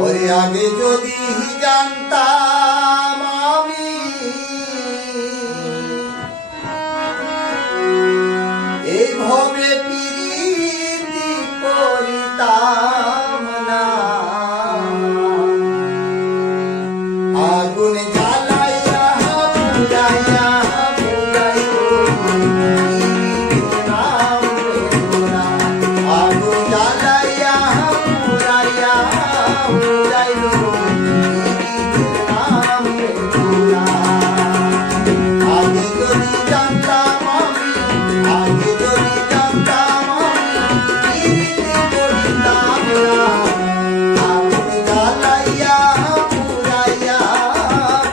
ওরে আগে যদি জানতাম আমি এইভাবে প্রীতি করিতাম না। আগুন জ্বালাইয়া পুড়াইয়া পুড়াইও নাম বেদনা। আগুন জ্বালাইয়া পুড়াইয়া পুড়াইও নাম বেদনা। আগে যদি জানতাম আমি, আগে যদি জানতাম আমি প্রীতি করিতাম না। আগুন জ্বালাইয়া পুড়াইয়া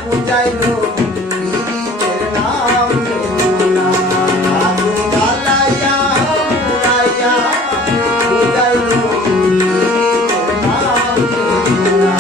পুড়াইও প্রীতির নাম বেদনা। আগুন জ্বালাইয়া পুড়াইয়া পুড়াইও প্রীতির নাম বেদনা।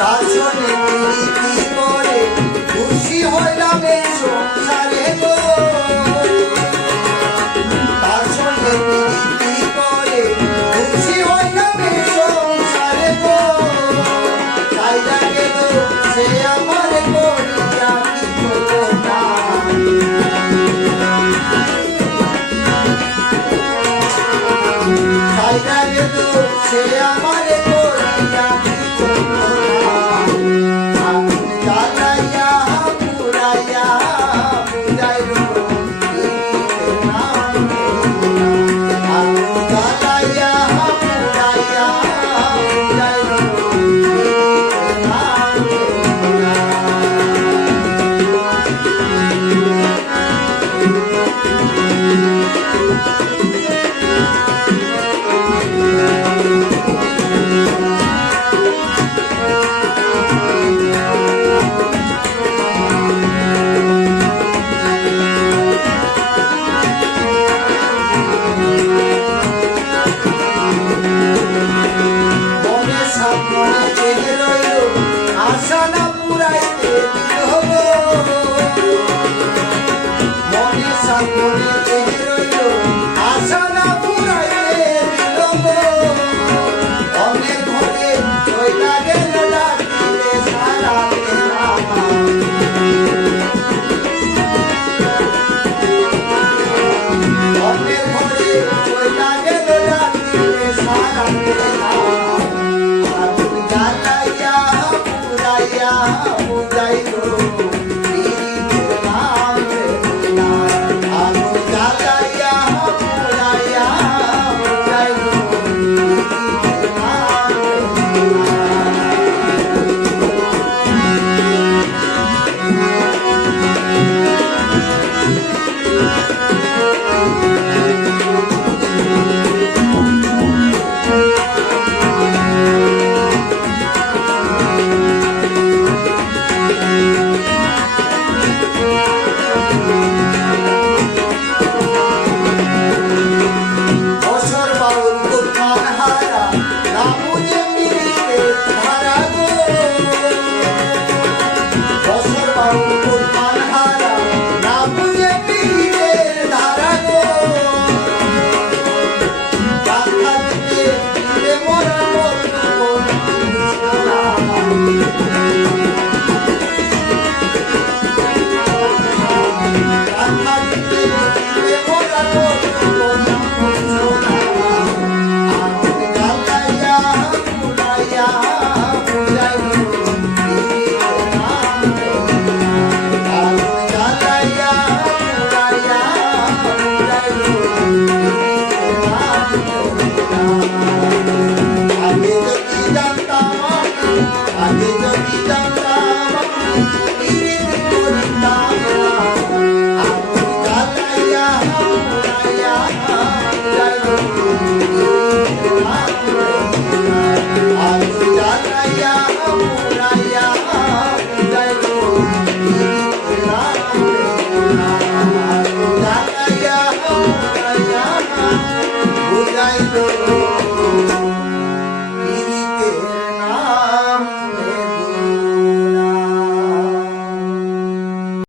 তার সঙ্গে প্রীতি করে খুশি হইলাম এই সংসারে গো। তার সঙ্গে প্রীতি করে খুশি হইলাম এই সংসারে গো। চাইলা গেল সে আমার করিয়া কিছু না। চাইলা গেল সে আমার